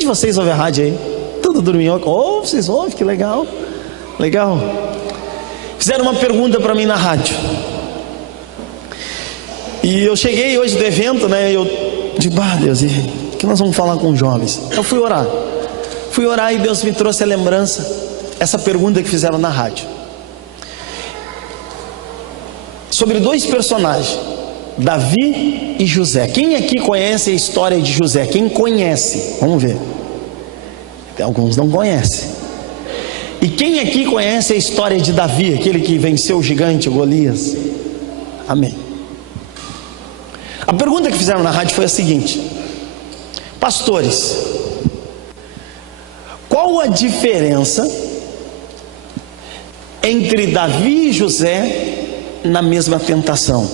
de vocês ouve a rádio aí? Tudo dorminhoco? Oh, vocês ouvem, que legal. Legal. Fizeram uma pergunta para mim na rádio. E eu cheguei hoje do evento, né? Eu digo, Deus, o que nós vamos falar com os jovens? Eu fui orar. Fui orar e Deus me trouxe a lembrança, essa pergunta que fizeram na rádio. Sobre dois personagens, Davi e José. Quem aqui conhece a história de José? Quem conhece? Vamos ver. Alguns não conhecem. E quem aqui conhece a história de Davi, aquele que venceu o gigante Golias? Amém. A pergunta que fizeram na rádio foi a seguinte: pastores, qual a diferença entre Davi e José na mesma tentação?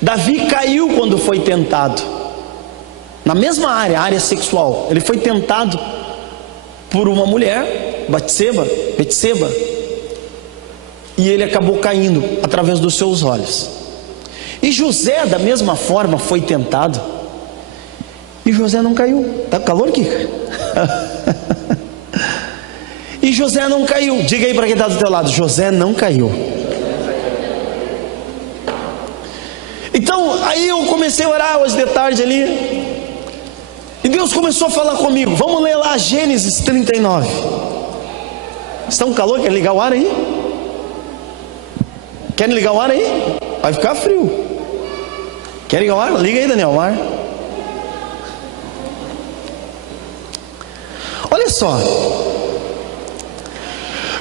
Davi caiu quando foi tentado, na mesma área sexual. Ele foi tentado por uma mulher, Betseba, e ele acabou caindo através dos seus olhos. E José, da mesma forma, foi tentado, e José não caiu. Tá calor, Kika? E José não caiu. Diga aí para quem está do teu lado: José não caiu. Então, aí eu comecei a orar hoje de tarde ali, e Deus começou a falar comigo. Vamos ler lá Gênesis 39. Está um calor? Quer ligar o ar aí? Querem ligar o ar aí? Vai ficar frio. Quer ligar o ar? Liga aí, Daniel, o ar. Olha só.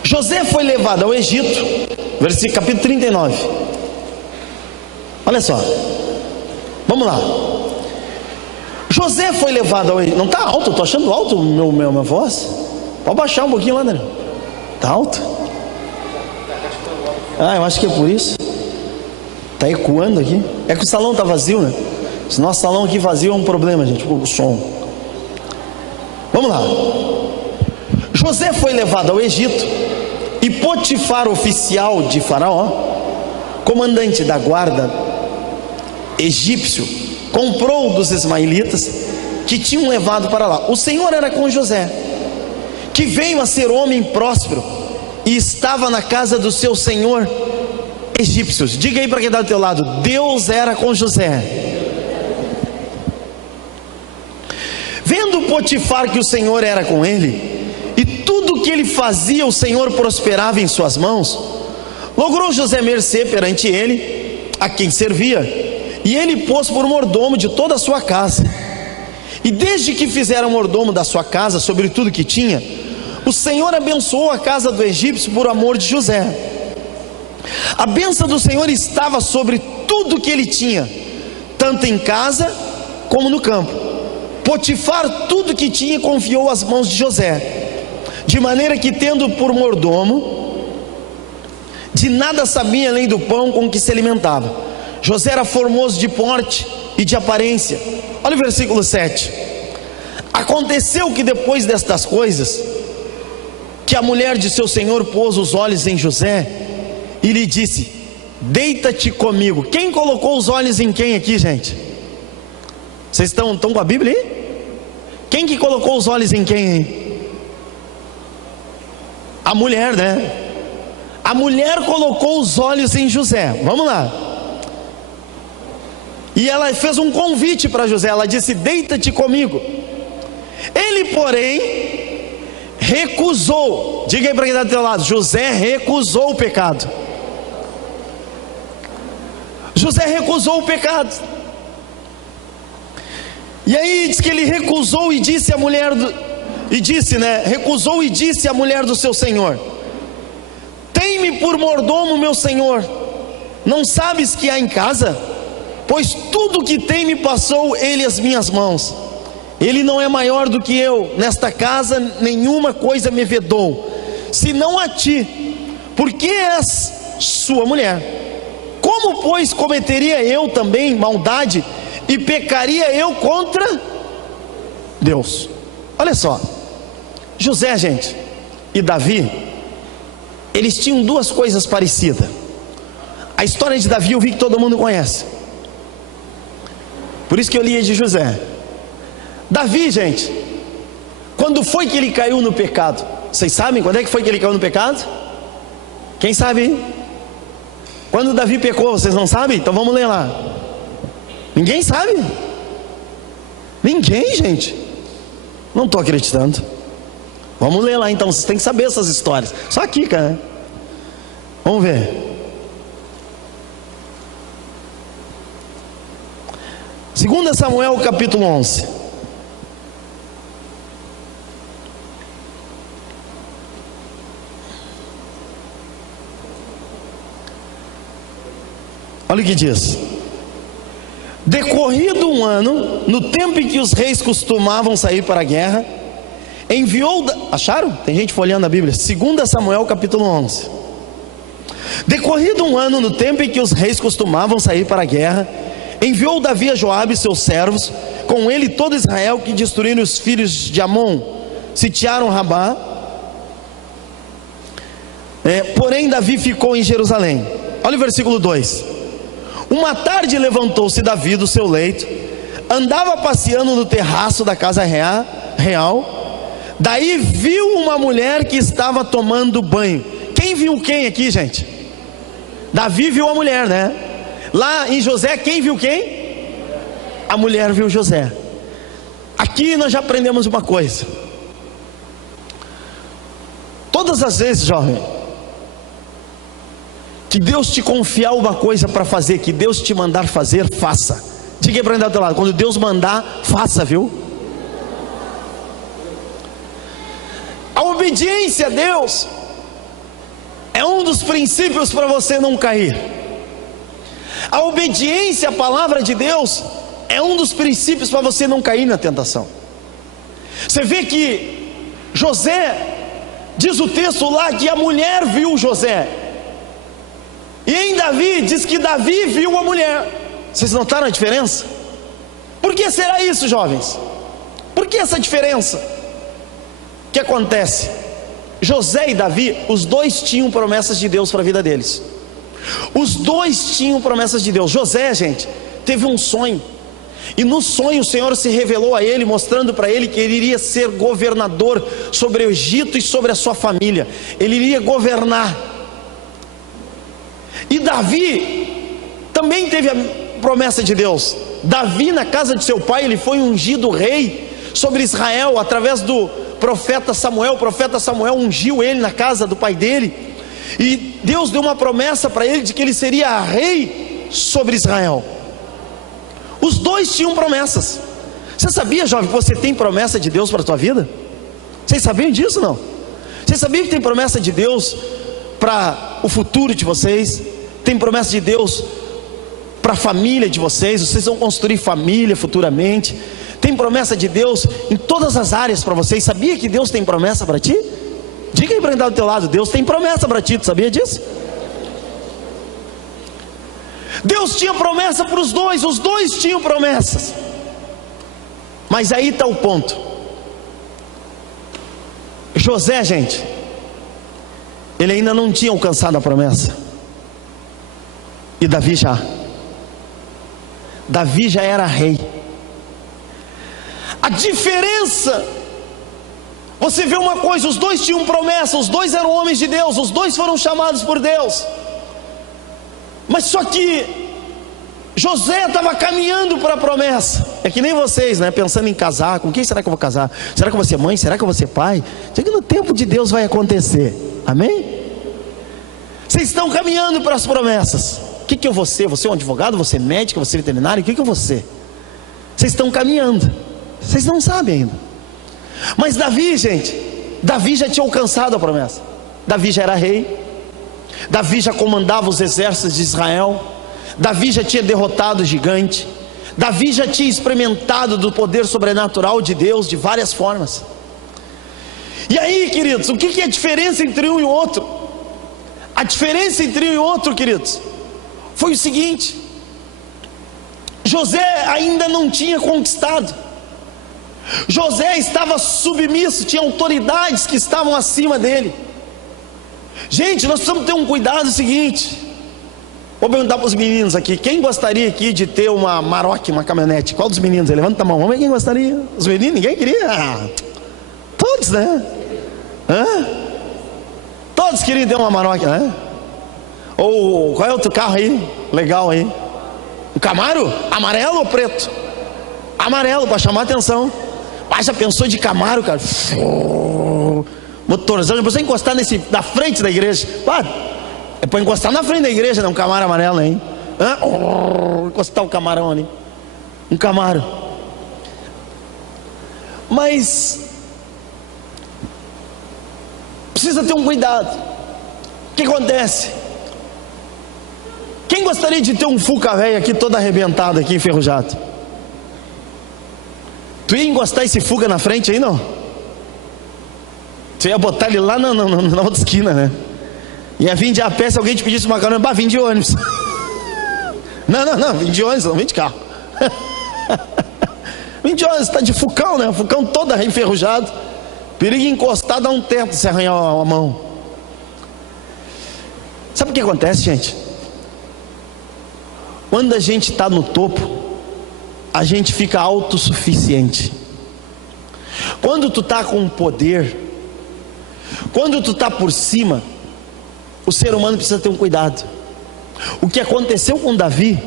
José foi levado ao Egito, versículo capítulo 39. Olha só. Vamos lá. José foi levado ao Egito. Não está alto? Estou achando alto minha voz. Pode baixar um pouquinho lá, Daniel. Está alto? Eu acho que é por isso. Está ecoando aqui. É que o salão está vazio, né? Se nosso salão aqui vazio é um problema, gente, o som. Vamos lá. José foi levado ao Egito, e Potifar, oficial de Faraó, comandante da guarda egípcio, comprou dos ismaelitas que tinham levado para lá. O Senhor era com José, que veio a ser homem próspero e estava na casa do seu senhor egípcios. Diga aí para quem está do teu lado: Deus era com José. Vendo Potifar que o Senhor era com ele, e tudo que ele fazia o Senhor prosperava em suas mãos, logrou José mercê perante ele, a quem servia, e ele pôs por mordomo de toda a sua casa. E desde que fizeram mordomo da sua casa sobre tudo que tinha, o Senhor abençoou a casa do egípcio por amor de José. A bênção do Senhor estava sobre tudo que ele tinha, tanto em casa como no campo. Potifar tudo que tinha confiou às mãos de José, de maneira que, tendo por mordomo, de nada sabia além do pão com que se alimentava. José era formoso de porte e de aparência. Olha o versículo 7. Aconteceu que depois destas coisas, que a mulher de seu senhor pôs os olhos em José e lhe disse: deita-te comigo. Quem colocou os olhos em quem aqui, gente? Vocês estão com a Bíblia aí? Quem que colocou os olhos em quem aí? A mulher, né? A mulher colocou os olhos em José. Vamos lá. E ela fez um convite para José. Ela disse: deita-te comigo. Ele, porém, recusou. Diga aí para quem está do teu lado: José recusou o pecado. José recusou o pecado. E aí diz que ele recusou e disse à mulher recusou e disse à mulher do seu senhor: tem-me por mordomo, meu senhor, não sabes que há em casa? Pois tudo que tem me passou ele às minhas mãos. Ele não é maior do que eu, nesta casa nenhuma coisa me vedou, senão a ti, porque és sua mulher. Como, pois, cometeria eu também maldade e pecaria eu contra Deus? Olha só, José, gente, e Davi, eles tinham duas coisas parecidas. A história de Davi eu vi que todo mundo conhece, por isso que eu li de José. Davi, gente, Quando foi que ele caiu no pecado? Vocês sabem quando é que foi que ele caiu no pecado? Quem sabe, hein? Quando Davi pecou, vocês não sabem? Então vamos ler lá. Ninguém sabe? Ninguém, gente. Não estou acreditando. Vamos ler lá então, vocês têm que saber essas histórias. Só aqui, cara. Vamos ver. 2 Samuel capítulo 11. Olha o que diz: decorrido um ano, no tempo em que os reis costumavam sair para a guerra, enviou... Acharam? Tem gente folheando a Bíblia. 2 Samuel capítulo 11. Decorrido um ano, no tempo em que os reis costumavam sair para a guerra, enviou Davi a Joabe e seus servos, com ele todo Israel, que destruíram os filhos de Amon, sitiaram Rabá. Porém Davi ficou em Jerusalém. Olha o versículo 2. Uma tarde levantou-se Davi do seu leito, andava passeando no terraço da casa real, daí viu uma mulher que estava tomando banho. Quem viu quem aqui, gente? Davi viu a mulher, né? Lá em José, quem viu quem? A mulher viu José. Aqui nós já aprendemos uma coisa. Todas as vezes, jovem, que Deus te confiar uma coisa para fazer, que Deus te mandar fazer, faça. Diga aí para andar do teu lado: quando Deus mandar, faça, viu? A obediência a Deus é um dos princípios para você não cair. A obediência à palavra de Deus é um dos princípios para você não cair na tentação. Você vê que José, diz o texto lá que a mulher viu José, e em Davi diz que Davi viu a mulher. Vocês notaram a diferença? Por que será isso, jovens? Por que essa diferença? O que acontece? José e Davi, os dois tinham promessas de Deus para a vida deles. Os dois tinham promessas de Deus. José, gente, teve um sonho, e no sonho o Senhor se revelou a ele, mostrando para ele que ele iria ser governador sobre o Egito e sobre a sua família. Ele iria governar. E Davi também teve a promessa de Deus. Davi, na casa de seu pai, ele foi ungido rei sobre Israel através do profeta Samuel. O profeta Samuel ungiu ele na casa do pai dele, e Deus deu uma promessa para ele de que ele seria rei sobre Israel. Os dois tinham promessas. Você sabia, jovem, que você tem promessa de Deus para a tua vida? Vocês sabiam disso, não? Você sabia que tem promessa de Deus para o futuro de vocês? Tem promessa de Deus para a família de vocês? Vocês vão construir família futuramente. Tem promessa de Deus em todas as áreas para vocês. Sabia que Deus tem promessa para ti? Diga aí para andar do teu lado: Deus tem promessa para ti. Tu sabia disso? Deus tinha promessa para os dois tinham promessas. Mas aí está o ponto. José, gente, ele ainda não tinha alcançado a promessa, e Davi já. Davi já era rei. A diferença, você vê uma coisa: os dois tinham promessa, os dois eram homens de Deus, os dois foram chamados por Deus. Mas só que José estava caminhando para a promessa. É que nem vocês, né? Pensando em casar. Com quem será que eu vou casar? Será que eu vou ser mãe? Será que eu vou ser pai? Será que no tempo de Deus vai acontecer? Amém? Vocês estão caminhando para as promessas. O que eu vou ser? Vou ser um advogado? Vou ser médico? Vou ser veterinário? O que eu vou ser? Vocês estão caminhando. Vocês não sabem ainda. Mas Davi, gente, Davi já tinha alcançado a promessa. Davi já era rei. Davi já comandava os exércitos de Israel. Davi já tinha derrotado o gigante. Davi já tinha experimentado do poder sobrenatural de Deus de várias formas. E aí, queridos, o que é a diferença entre um e outro? A diferença entre um e outro, queridos, foi o seguinte: José ainda não tinha conquistado. José estava submisso, tinha autoridades que estavam acima dele. Gente, nós precisamos ter um cuidado seguinte. Vou perguntar para os meninos aqui: quem gostaria aqui de ter uma Maroc, uma caminhonete? Qual dos meninos? Levanta a mão, vamos ver quem gostaria. Os meninos, ninguém queria. Todos, né? Todos queriam ter uma Amarok, né? Ou qual é outro carro aí? Legal aí. Um Camaro? Amarelo ou preto? Amarelo, para chamar atenção. Mas já pensou de Camaro, cara? Motorzão, já pensou em encostar na frente da igreja? É para encostar na frente da igreja, né? Um Camaro amarelo, hein? Encostar o camarão ali. Um Camaro. Mas precisa ter um cuidado. O que acontece? Quem gostaria de ter um Fuca velho aqui todo arrebentado, aqui enferrujado? Tu ia encostar esse Fuca na frente aí, não? Tu ia botar ele lá na outra esquina, né? Ia vir de a pé, se alguém te pedisse uma carona, vim de ônibus. Não, vim de ônibus, não vim de carro. Vim de ônibus, tá de Fucão, né? O Fucão todo enferrujado. Perigo encostar, dá um teto se arranhar a mão. Sabe o que acontece, gente? Quando a gente está no topo, a gente fica autossuficiente. Quando tu está com poder, quando tu está por cima, o ser humano precisa ter um cuidado. O que aconteceu com Davi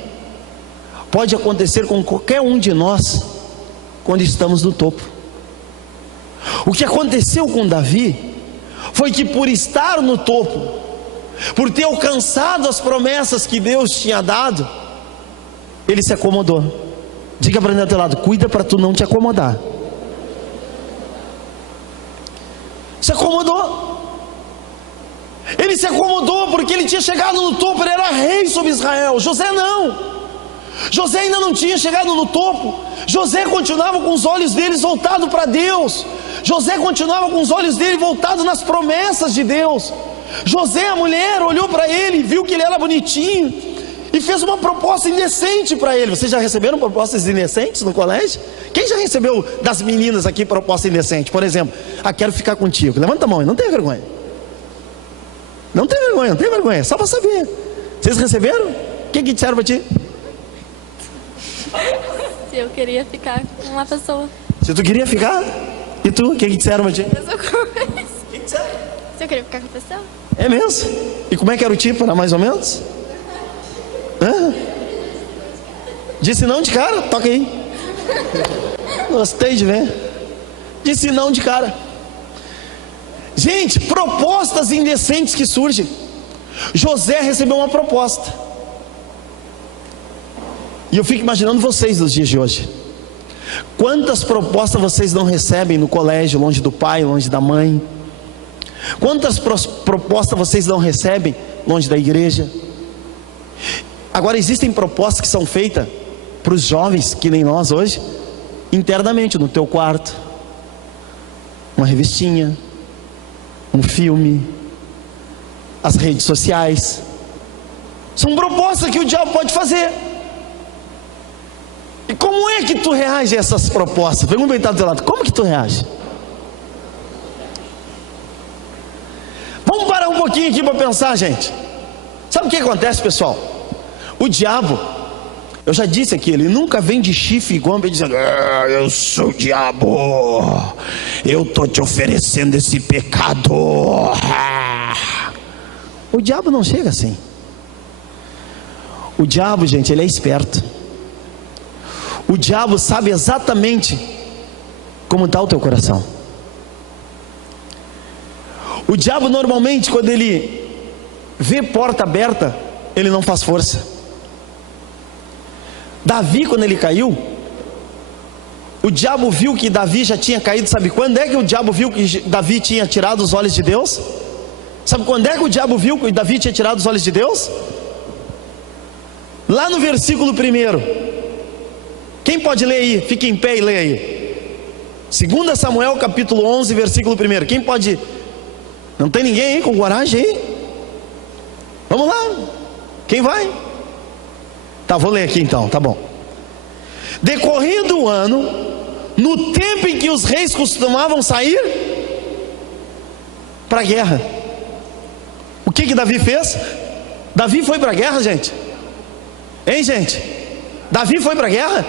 pode acontecer com qualquer um de nós quando estamos no topo. O que aconteceu com Davi foi que, por estar no topo, por ter alcançado as promessas que Deus tinha dado, ele se acomodou. Diga para o teu lado: cuida para tu não te acomodar. Se acomodou. Ele se acomodou porque ele tinha chegado no topo, ele era rei sobre Israel. José não. José ainda não tinha chegado no topo. José continuava com os olhos deles voltados para Deus. José continuava com os olhos dele voltados nas promessas de Deus. José, a mulher, olhou para ele, viu que ele era bonitinho e fez uma proposta indecente para ele. Vocês já receberam propostas indecentes no colégio? Quem já recebeu das meninas aqui proposta indecente? Por exemplo, quero ficar contigo. Levanta a mão, não tem vergonha. Não tem vergonha, só para saber. Vocês receberam? O que disseram para ti? Se eu queria ficar com uma pessoa. Se tu queria ficar? E tu? O que disseram para ti? O que disseram? Se eu queria ficar com a pessoa. É mesmo? E como é que era o tipo? Era mais ou menos? Disse não de cara? Toca aí. Gostei de ver. Disse não de cara. Gente, propostas indecentes que surgem. José recebeu uma proposta. E eu fico imaginando vocês nos dias de hoje. Quantas propostas vocês não recebem no colégio, longe do pai, longe da mãe? Quantas propostas vocês não recebem longe da igreja? Agora, existem propostas que são feitas para os jovens, que nem nós hoje, internamente, no teu quarto. Uma revistinha, um filme, as redes sociais. São propostas que o diabo pode fazer. E como é que tu reage a essas propostas? Pergunta bem, tá do teu lado, como que tu reage? Vamos parar um pouquinho aqui para pensar, gente. Sabe o que acontece, pessoal? O diabo, eu já disse aqui, ele nunca vem de chifre igual dizendo: eu sou o diabo, eu estou te oferecendo esse pecado. O diabo não chega assim. O diabo, gente, ele é esperto. O diabo sabe exatamente como está o teu coração. O diabo normalmente, quando ele vê porta aberta, ele não faz força. Davi, quando ele caiu, o diabo viu que Davi já tinha caído. Sabe quando é que o diabo viu que Davi tinha tirado os olhos de Deus? Sabe quando é que o diabo viu que Davi tinha tirado os olhos de Deus? Lá no versículo 1. Quem pode ler aí? Fique em pé e lê aí. 2 Samuel capítulo 11, versículo 1. Quem pode? Não tem ninguém aí com coragem aí? Vamos lá. Quem vai? Tá, vou ler aqui então, tá bom. Decorrido o ano, no tempo em que os reis costumavam sair para a guerra, o que Davi fez? Davi foi para a guerra, gente? Hein, gente? Davi foi para a guerra?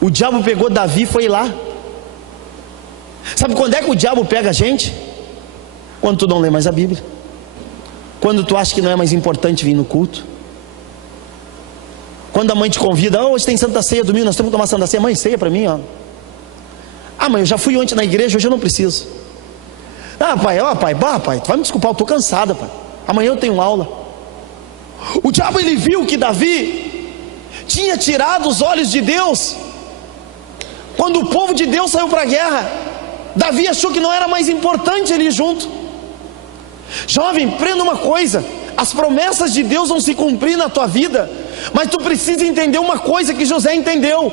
O diabo pegou Davi e foi lá. Sabe quando é que o diabo pega a gente? Quando tu não lê mais a Bíblia, quando tu acha que não é mais importante vir no culto, quando a mãe te convida, hoje tem Santa Ceia, domingo nós temos que tomar Santa Ceia. Mãe, ceia para mim, ó. Ah, mãe, eu já fui ontem na igreja, hoje eu não preciso. Ah, pai, tu vai me desculpar, eu estou cansada, pai. Amanhã eu tenho aula. O diabo, ele viu que Davi tinha tirado os olhos de Deus. Quando o povo de Deus saiu para a guerra, Davi achou que não era mais importante ele ir junto. Jovem, prenda uma coisa: as promessas de Deus vão se cumprir na tua vida, mas tu precisa entender uma coisa que José entendeu: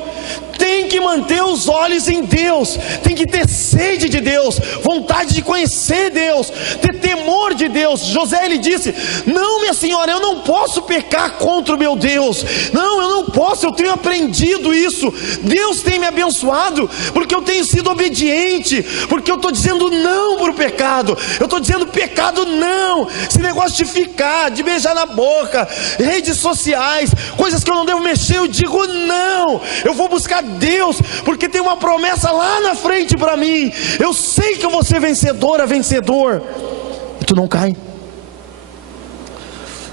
tem que manter os olhos em Deus, tem que ter sede de Deus, vontade de conhecer Deus, ter temor de Deus. José, ele disse: não, minha senhora, eu não posso pecar contra o meu Deus, não, eu não posso, eu tenho aprendido isso, Deus tem me abençoado, porque eu tenho sido obediente, porque eu estou dizendo não para o pecado, eu estou dizendo pecado não, esse negócio de ficar, de beijar na boca, redes sociais, coisas que eu não devo mexer, eu digo não, eu vou buscar Deus, porque tem uma promessa lá na frente para mim, eu sei que eu vou ser vencedora, vencedor, e tu não cai.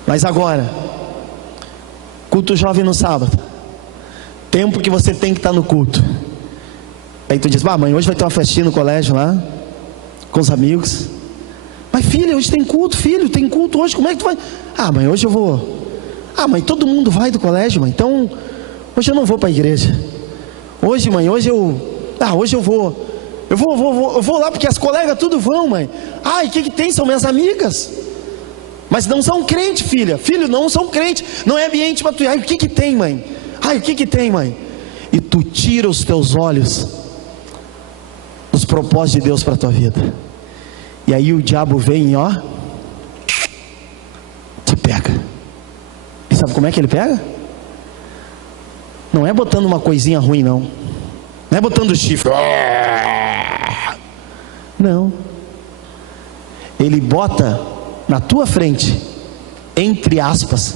Mas agora, culto jovem no sábado, tempo que você tem que estar no culto, aí tu diz: mãe, hoje vai ter uma festinha no colégio lá, com os amigos. Mas filha, hoje tem culto, filho, tem culto hoje, como é que tu vai? Ah, mãe, hoje eu vou. Ah, mãe, todo mundo vai do colégio, mãe, então hoje eu não vou para a igreja. Hoje, mãe, hoje eu vou. Eu vou lá porque as colegas tudo vão, mãe. Ah, e o que tem? São minhas amigas. Mas não são crente, filha. Filho, não são crente. Não é ambiente para tu. Ai, o que tem, mãe? Ai, o que tem, mãe? E tu tira os teus olhos dos propósitos de Deus para a tua vida. E aí o diabo vem, ó, te pega. E sabe como é que ele pega? Não é botando uma coisinha ruim, não. Não é botando chifre. Não. Ele bota na tua frente, entre aspas,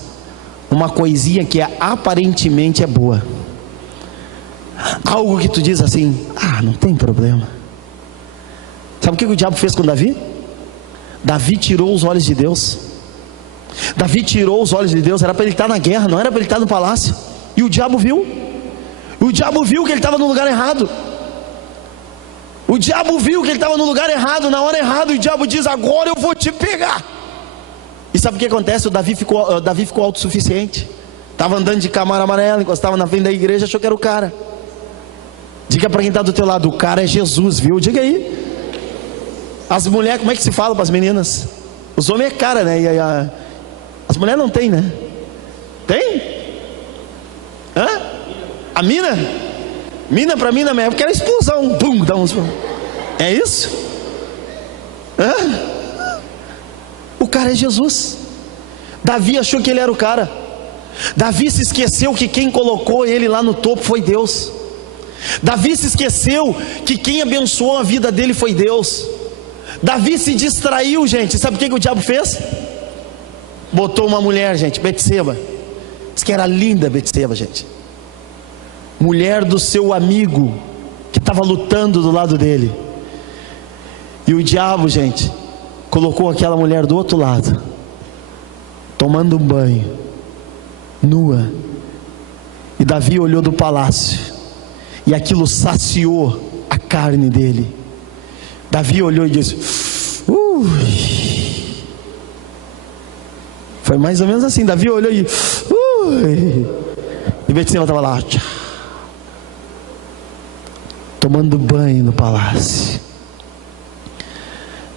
uma coisinha que aparentemente é boa. Algo que tu diz assim: ah, não tem problema. Sabe o que o diabo fez com Davi? Davi tirou os olhos de Deus. Davi tirou os olhos de Deus. Era para ele estar na guerra, não era para ele estar no palácio. E o diabo viu. O diabo viu que ele estava no lugar errado. O diabo viu que ele estava no lugar errado, na hora errada. E o diabo diz: agora eu vou te pegar. E sabe o que acontece? O Davi ficou autossuficiente. Estava andando de Camaro amarelo, encostava na frente da igreja, achou que era o cara. Diga para quem está do teu lado: o cara é Jesus, viu? Diga aí. As mulheres, como é que se fala para as meninas? Os homens é cara, né? As mulheres não tem, né? Tem? Hã? A mina? Mina para mim na minha época era explosão. Pum, dá uns. É isso? Hã? O cara é Jesus. Davi achou que ele era o cara. Davi se esqueceu que quem colocou ele lá no topo foi Deus. Davi se esqueceu que quem abençoou a vida dele foi Deus. Davi se distraiu, gente. Sabe o que o diabo fez? Botou uma mulher, gente, Betseba. Diz que era linda Betseba, gente. Mulher do seu amigo, que estava lutando do lado dele. E o diabo, gente, colocou aquela mulher do outro lado, tomando um banho, nua. E Davi olhou do palácio, e aquilo saciou a carne dele. Davi olhou e disse: foi mais ou menos assim. Davi olhou e e Betseba estava lá, tomando banho no palácio.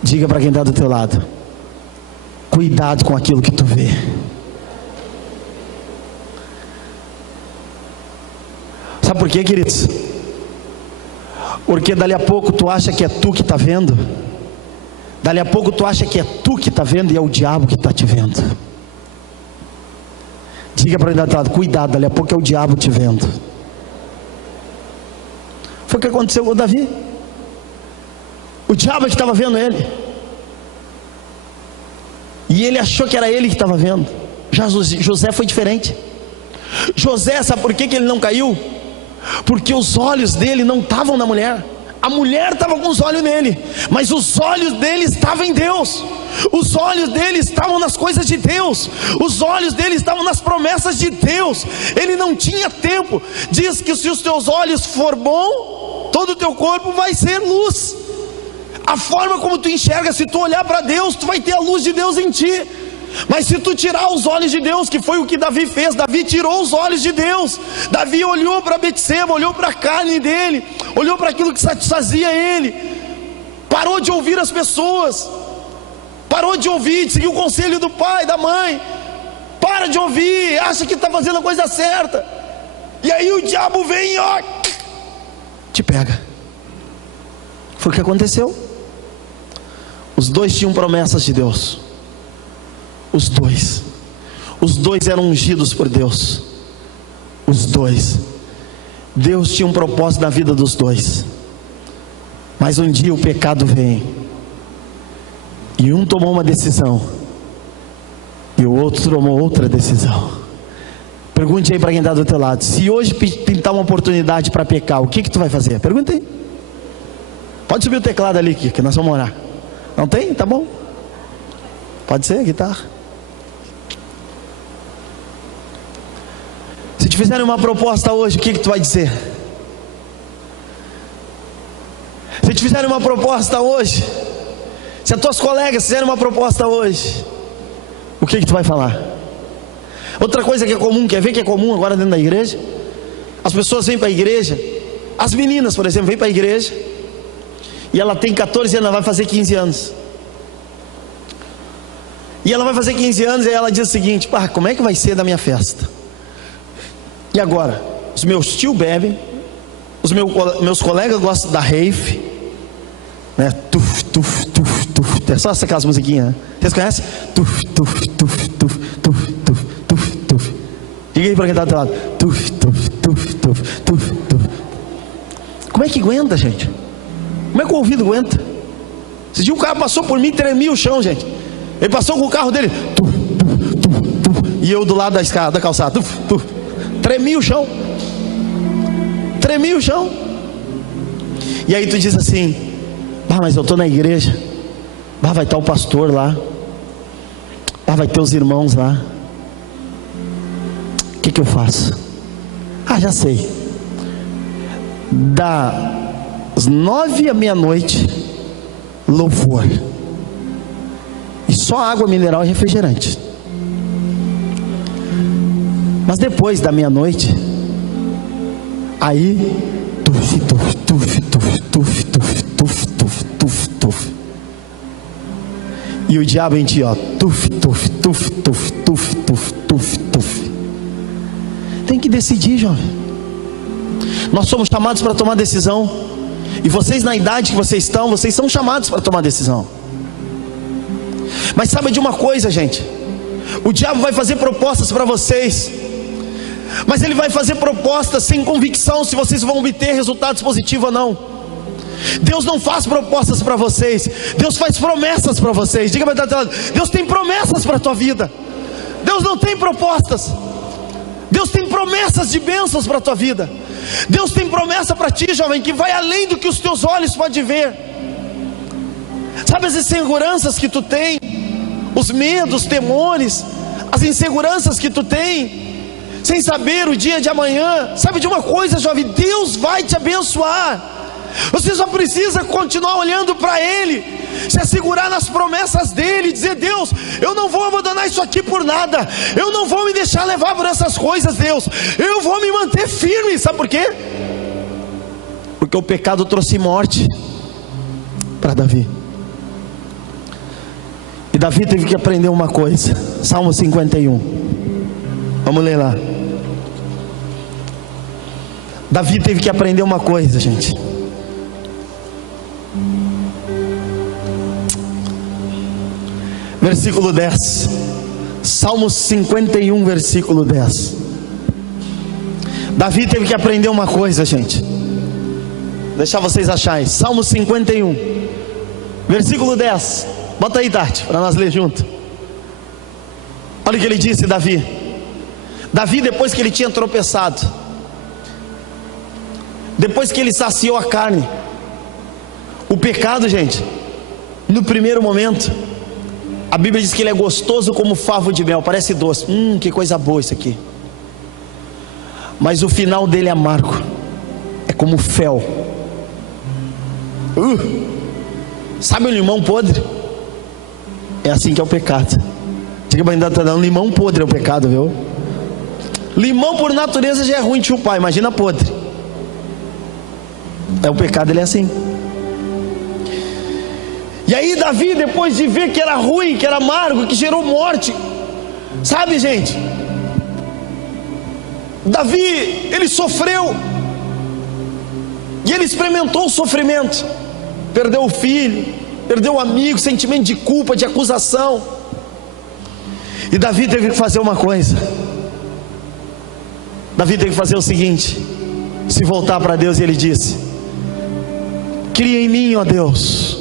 Diga para quem está do teu lado: cuidado com aquilo que tu vê. Sabe por quê, queridos? Porque dali a pouco tu acha que é tu que está vendo. Dali a pouco tu acha que é tu que está vendo e é o diabo que está te vendo. Diga para ele do lado: cuidado, dali a pouco é o diabo te vendo. Foi o que aconteceu com Davi. O diabo é que estava vendo ele. E ele achou que era ele que estava vendo. Já José foi diferente. José, sabe por que ele não caiu? Porque os olhos dele não estavam na mulher. A mulher estava com os olhos nele, mas os olhos dele estavam em Deus. Os olhos dele estavam nas coisas de Deus. Os olhos dele estavam nas promessas de Deus. Ele não tinha tempo. Diz que se os teus olhos for bom, todo o teu corpo vai ser luz. A forma como tu enxerga, se tu olhar para Deus, tu vai ter a luz de Deus em ti. Mas se tu tirar os olhos de Deus, que foi o que Davi fez, Davi tirou os olhos de Deus. Davi olhou para Betseba, olhou para a carne dele, olhou para aquilo que satisfazia ele, parou de ouvir as pessoas, parou de ouvir, de seguir o conselho do pai, da mãe. Para de ouvir, acha que está fazendo a coisa certa, e aí o diabo vem e ó, te pega. Foi o que aconteceu. Os dois tinham promessas de Deus. Os dois eram ungidos por Deus. Os dois. Deus tinha um propósito na vida dos dois. Mas um dia o pecado vem, e um tomou uma decisão, e o outro tomou outra decisão. Pergunte aí para quem está do teu lado: se hoje pintar uma oportunidade para pecar, o que tu vai fazer? Pergunta aí. Pode subir o teclado ali, que nós vamos orar. Não tem? Tá bom. Pode ser, guitarra. Se te fizerem uma proposta hoje, o que tu vai dizer? Se te fizerem uma proposta hoje, se as tuas colegas fizerem uma proposta hoje, o que tu vai falar? Outra coisa que é comum, quer ver que é comum agora dentro da igreja? As pessoas vêm para a igreja, as meninas, por exemplo, vêm para a igreja, e ela tem 14 anos, ela vai fazer 15 anos. E ela vai fazer 15 anos, e ela diz o seguinte: como é que vai ser da minha festa? E agora? Os meus tios bebem, os meus colegas gostam da rave, né? Tuf, tuf, tuf, tuf. É só aquelas musiquinhas, né? Vocês conhecem? Tuf, tuf, tuf, tuf, tuf, tuf, tuf, tuf. Diga aí para quem está do teu lado: tuf, tuf, tuf, tuf, tuf, tuf. Como é que aguenta, gente? Como é que o ouvido aguenta? Esse dia o cara passou por mim, tremia o chão, gente. Ele passou com o carro dele, tuf, tuf, tuf, tuf, e eu do lado da escada, da calçada, tuf, tuf. Tremia o chão. Tremia o chão. E aí tu diz assim: mas eu estou na igreja, vai estar o pastor lá, vai ter os irmãos lá, o que eu faço? Já sei. Das 9 à meia-noite, louvor, e só água mineral e refrigerante. Mas depois da meia-noite, aí tuf, tuf, tuf, tuf, tuf, tuf, tuf, tuf, tuf, tuf. E o diabo em ti, ó, tuf, tuf, tuf, tuf, tuf, tuf, tuf, tuf. Tem que decidir, jovem. Nós somos chamados para tomar decisão. E vocês, na idade que vocês são chamados para tomar decisão. Mas sabe de uma coisa, gente? O diabo vai fazer propostas para vocês, mas ele vai fazer propostas sem convicção se vocês vão obter resultados positivos ou não. Deus não faz propostas para vocês, Deus faz promessas para vocês. Diga para o lado: Deus tem promessas para a tua vida. Deus não tem propostas. Deus tem promessas de bênçãos para a tua vida. Deus tem promessa para ti, jovem, que vai além do que os teus olhos podem ver. Sabe as inseguranças que tu tem, os medos, os temores, as inseguranças que tu tem, sem saber o dia de amanhã? Sabe de uma coisa, jovem? Deus vai te abençoar. Você só precisa continuar olhando para Ele, se assegurar nas promessas dEle, dizer: Deus, eu não vou abandonar isso aqui por nada, eu não vou me deixar levar por essas coisas, Deus, eu vou me manter firme. Sabe por quê? Porque o pecado trouxe morte para Davi. E Davi teve que aprender uma coisa. Salmo 51. Vamos ler lá. Davi teve que aprender uma coisa, gente. Versículo 10. Salmo 51, versículo 10. Davi teve que aprender uma coisa, gente. Deixar vocês acharem. Salmo 51, versículo 10. Bota aí, Tati, para nós ler junto. Olha o que ele disse, Davi. Davi, depois que ele tinha tropeçado, depois que ele saciou a carne, O pecado, gente, no primeiro momento, a Bíblia diz que ele é gostoso como favo de mel, parece doce. Que coisa boa isso aqui. Mas o final dele é amargo, é como fel. Sabe o limão podre? É assim que é o pecado. Diga para ainda tá dando limão podre é o pecado, viu? Limão por natureza já é ruim de chupar, imagina podre. É o pecado, ele é assim. E aí Davi, depois de ver que era ruim, que era amargo, que gerou morte, sabe, gente, Davi, ele sofreu, e ele experimentou o sofrimento, perdeu o filho, perdeu o amigo, sentimento de culpa, de acusação, e Davi teve que fazer uma coisa. Davi teve que fazer o seguinte: se voltar para Deus, e ele disse: cria em mim, ó Deus,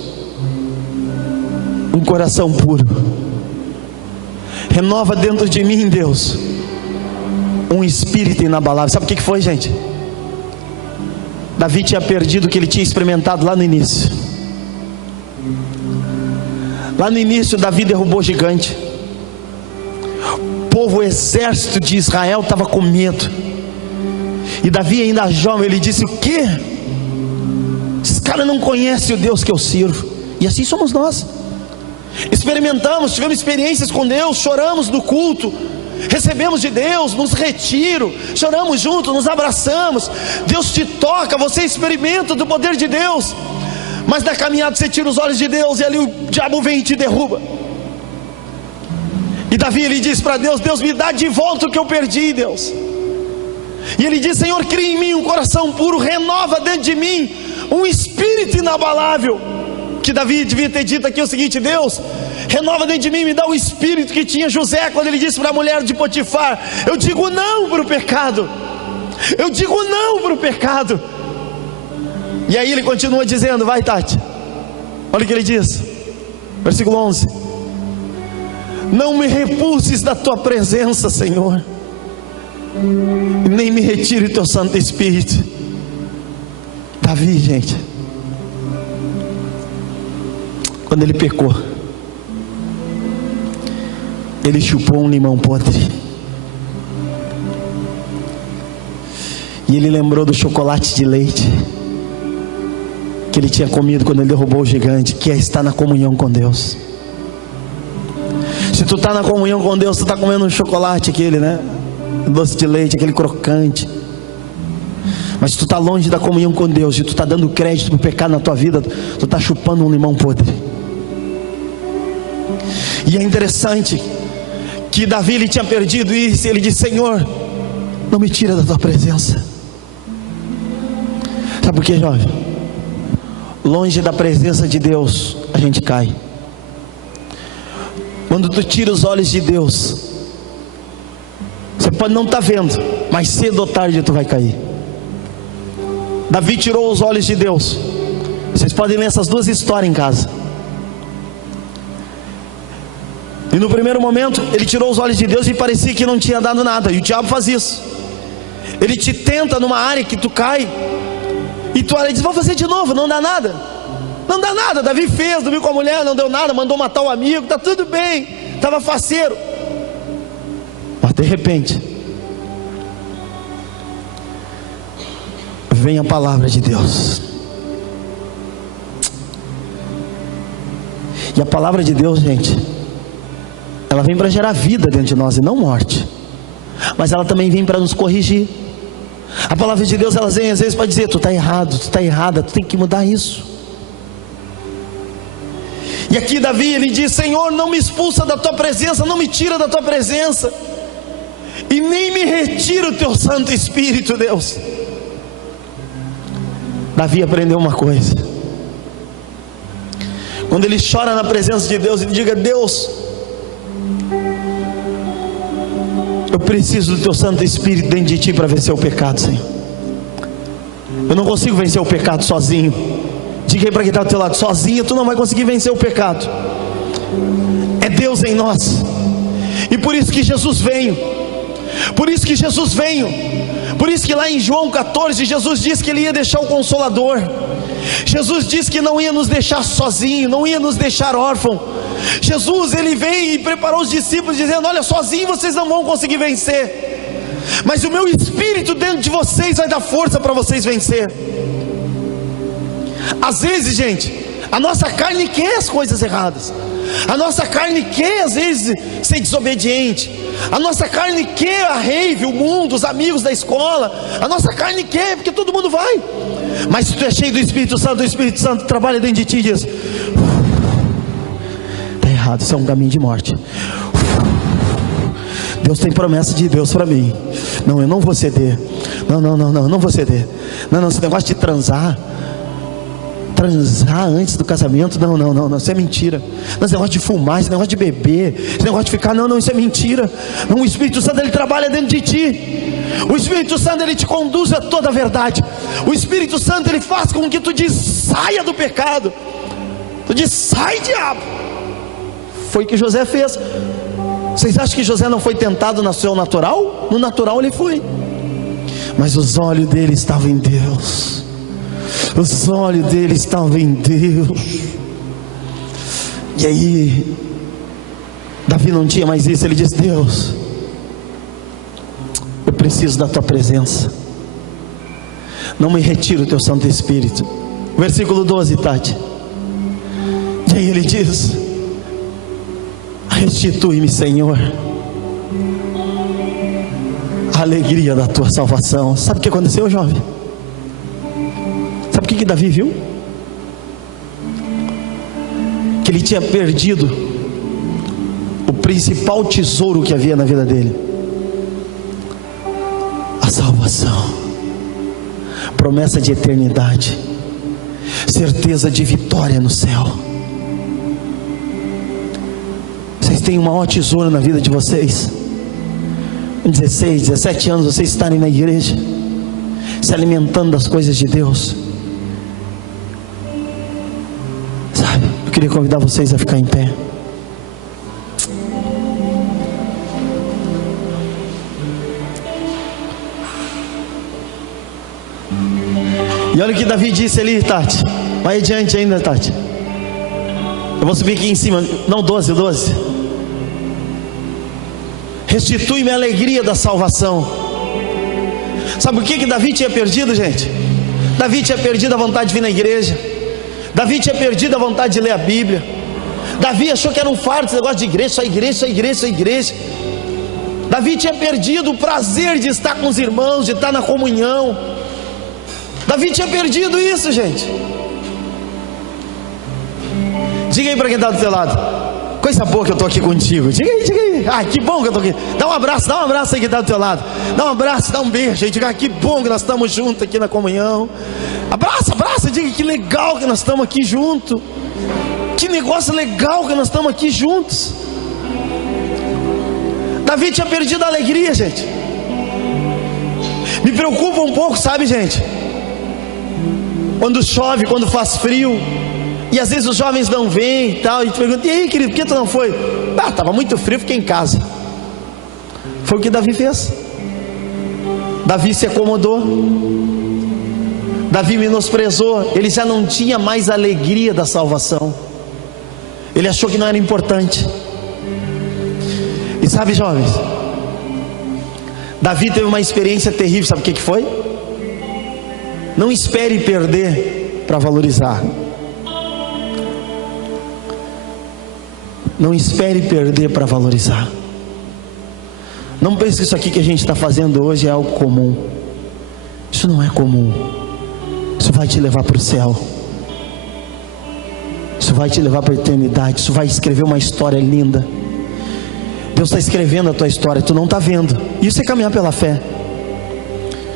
um coração puro, renova dentro de mim, Deus, um espírito inabalável. Sabe o que foi, gente? Davi tinha perdido o que ele tinha experimentado lá no início. Lá no início, Davi derrubou o gigante. O povo, o exército de Israel estava com medo. E Davi, ainda jovem, ele disse: o quê? Esses caras não conhecem o Deus que eu sirvo. E assim somos nós. Experimentamos, tivemos experiências com Deus, choramos no culto, recebemos de Deus, nos retiro, choramos juntos, nos abraçamos. Deus te toca, você experimenta do poder de Deus. Mas na caminhada você tira os olhos de Deus, e ali o diabo vem e te derruba. E Davi, ele diz para Deus: Deus, me dá de volta o que eu perdi, Deus. E ele diz: Senhor, cria em mim um coração puro, renova dentro de mim um espírito inabalável. Que Davi devia ter dito aqui o seguinte: Deus, renova dentro de mim, me dá o espírito que tinha José, quando ele disse para a mulher de Potifar: eu digo não para o pecado, eu digo não para o pecado. E aí ele continua dizendo, vai Tati, olha o que ele diz, versículo 11: não me repulses da tua presença, Senhor, nem me retire o teu Santo Espírito. Davi, gente, quando ele pecou, ele chupou um limão podre, e ele lembrou do chocolate de leite que ele tinha comido quando ele derrubou o gigante, que é estar na comunhão com Deus. Se tu está na comunhão com Deus, tu está comendo um chocolate, aquele, né, doce de leite, aquele crocante. Mas se tu está longe da comunhão com Deus, e tu está dando crédito para o pecado na tua vida, tu está chupando um limão podre. E é interessante que Davi, ele tinha perdido isso, e ele disse: Senhor, não me tira da tua presença. Sabe por quê, jovem? Longe da presença de Deus, a gente cai. Quando tu tira os olhos de Deus, você pode não estar vendo, mas cedo ou tarde tu vai cair. Davi tirou os olhos de Deus. Vocês podem ler essas duas histórias em casa. E no primeiro momento, ele tirou os olhos de Deus e parecia que não tinha dado nada. E o diabo faz isso. Ele te tenta numa área que tu cai, e tu olha e diz: vou fazer de novo, não dá nada. Não dá nada. Davi fez, dormiu com a mulher, não deu nada, mandou matar o amigo, está tudo bem, estava faceiro. Mas de repente, vem a palavra de Deus. E a palavra de Deus, gente, ela vem para gerar vida dentro de nós e não morte. Mas ela também vem para nos corrigir. A palavra de Deus, ela vem às vezes para dizer: tu está errado, tu está errada, tu tem que mudar isso. E aqui Davi, ele diz: Senhor, não me expulsa da tua presença, não me tira da tua presença, e nem me retira o teu Santo Espírito, Deus. Davi aprendeu uma coisa: quando ele chora na presença de Deus, ele diga: Deus, eu preciso do teu Santo Espírito dentro de ti para vencer o pecado, Senhor. Eu não consigo vencer o pecado sozinho. Diga aí para quem está do teu lado: sozinho tu não vai conseguir vencer o pecado. É Deus em nós. E por isso que Jesus veio. Por isso que Jesus veio. Por isso que lá em João 14, Jesus disse que Ele ia deixar o Consolador. Jesus disse que não ia nos deixar sozinhos, não ia nos deixar órfãos. Jesus, ele veio e preparou os discípulos dizendo: olha, sozinhos vocês não vão conseguir vencer, mas o meu Espírito dentro de vocês vai dar força para vocês vencer. Às vezes, gente, a nossa carne quer as coisas erradas, a nossa carne quer às vezes ser desobediente, a nossa carne quer a rave, o mundo, os amigos da escola, a nossa carne quer, porque todo mundo vai. Mas se tu é cheio do Espírito Santo, o Espírito Santo trabalha dentro de ti e diz: está errado, isso é um caminho de morte. Deus tem promessa de Deus para mim. Não, eu não vou ceder. Não vou ceder. Não, esse negócio de transar antes do casamento, não, isso é mentira. Não, esse negócio de fumar, esse negócio de beber, esse negócio de ficar, não, isso é mentira. Não, o Espírito Santo, ele trabalha dentro de ti. O Espírito Santo, ele te conduz a toda a verdade. O Espírito Santo, ele faz com que tu diz: saia do pecado. Tu diz: sai, diabo. Foi o que José fez. Vocês acham que José não foi tentado no seu natural? No natural ele foi, mas os olhos dele estavam em Deus. Os olhos dele estavam em Deus. E aí Davi não tinha mais isso. Ele disse: Deus, eu preciso da tua presença, não me retira o teu Santo Espírito. Versículo 12, Tati. E aí ele diz: restitui-me, Senhor, a alegria da tua salvação. Sabe o que aconteceu, jovem? Sabe o que Davi viu? Que ele tinha perdido o principal tesouro que havia na vida dele: a salvação, promessa de eternidade, certeza de vitória no céu. Vocês têm o maior tesouro na vida de vocês. Com 16, 17 anos, vocês estarem na igreja, se alimentando das coisas de Deus. Sabe, eu queria convidar vocês a ficar em pé. E olha o que Davi disse ali, Tati. Vai adiante ainda, Tati. Eu vou subir aqui em cima. Não, 12. Restitui-me a alegria da salvação. Sabe o que Davi tinha perdido, gente? Davi tinha perdido a vontade de vir na igreja. Davi tinha perdido a vontade de ler a Bíblia. Davi achou que era um fardo esse negócio de igreja, só igreja. Davi tinha perdido o prazer de estar com os irmãos, de estar na comunhão. Davi tinha perdido isso, gente. Diga aí para quem está do teu lado: coisa boa que eu estou aqui contigo. Diga aí. Ah, que bom que eu estou aqui. Dá um abraço aí que está do teu lado. Dá um abraço, dá um beijo. Diga: que bom que nós estamos juntos aqui na comunhão. Abraça. Diga: que legal que nós estamos aqui juntos. Que negócio legal que nós estamos aqui juntos. Davi tinha perdido a alegria, gente. Me preocupa um pouco, sabe, gente? Quando chove, quando faz frio, e às vezes os jovens não vêm e tal, e te perguntam: e aí, querido, por que tu não foi? Estava muito frio, fiquei em casa. Foi o que Davi fez. Davi se acomodou. Davi menosprezou. Ele já não tinha mais a alegria da salvação. Ele achou que não era importante. E sabe, jovens, Davi teve uma experiência terrível. Sabe o que foi? Não espere perder para valorizar. Não espere perder para valorizar. Não pense que isso aqui que a gente está fazendo hoje é algo comum. Isso não é comum. Isso vai te levar para o céu. Isso vai te levar para a eternidade. Isso vai escrever uma história linda. Deus está escrevendo a tua história. Tu não está vendo. Isso é caminhar pela fé.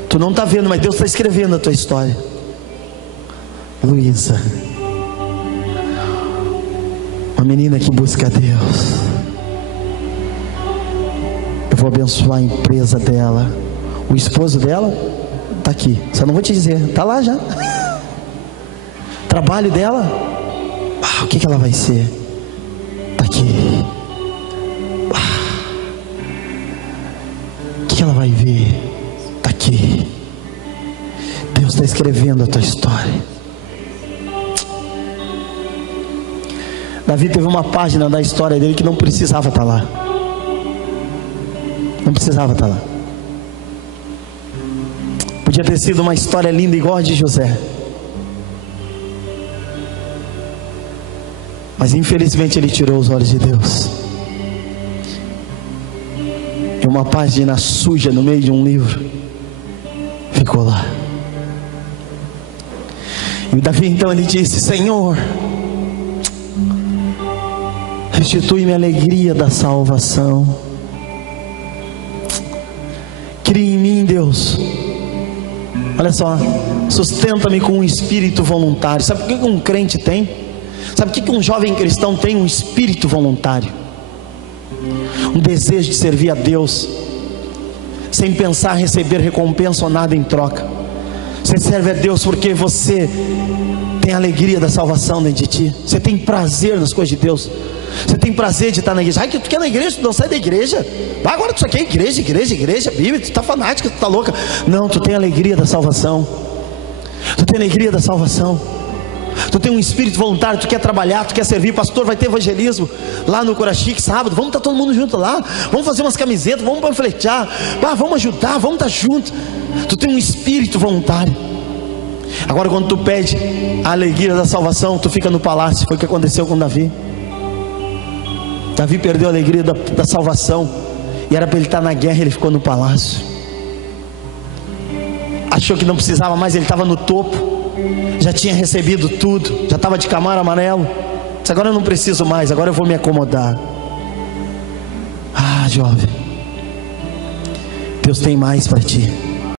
Tu não está vendo, mas Deus está escrevendo a tua história. Luísa, uma menina que busca a Deus. Eu vou abençoar a empresa dela. O esposo dela está aqui, só não vou te dizer, está lá já. Trabalho dela, o que ela vai ser? Está aqui. O que ela vai ver? Está aqui. Deus está escrevendo a tua história. Davi teve uma página da história dele que não precisava estar lá. Não precisava estar lá. Podia ter sido uma história linda igual a de José. Mas infelizmente ele tirou os olhos de Deus. E uma página suja no meio de um livro ficou lá. E Davi então ele disse: Senhor, restitui-me a alegria da salvação. Cria em mim, Deus. Olha só, sustenta-me com um espírito voluntário. Sabe por que um crente tem? Sabe por que um jovem cristão tem um espírito voluntário? Um desejo de servir a Deus, sem pensar receber recompensa ou nada em troca. Você serve a Deus porque você tem a alegria da salvação dentro de ti. Você tem prazer nas coisas de Deus. Você tem prazer de estar na igreja. Ai, que tu quer na igreja? Tu não sai da igreja. Vai agora, tu só quer igreja, Bíblia, tu está fanática, tu está louca. Não, tu tem a alegria da salvação. Tu tem a alegria da salvação. Tu tem um espírito voluntário, tu quer trabalhar, tu quer servir. Pastor, vai ter evangelismo lá no Corachique sábado. Vamos estar todo mundo junto lá. Vamos fazer umas camisetas, vamos panfletear. Vamos ajudar, vamos estar junto. Tu tem um espírito voluntário. Agora quando tu pede a alegria da salvação, tu fica no palácio. Foi o que aconteceu com Davi. Davi perdeu a alegria da salvação, e era para ele estar na guerra, ele ficou no palácio. Achou que não precisava mais, ele estava no topo, já tinha recebido tudo, já estava de camaro amarelo. Disse: agora eu não preciso mais, agora eu vou me acomodar. Ah, jovem, Deus tem mais para ti.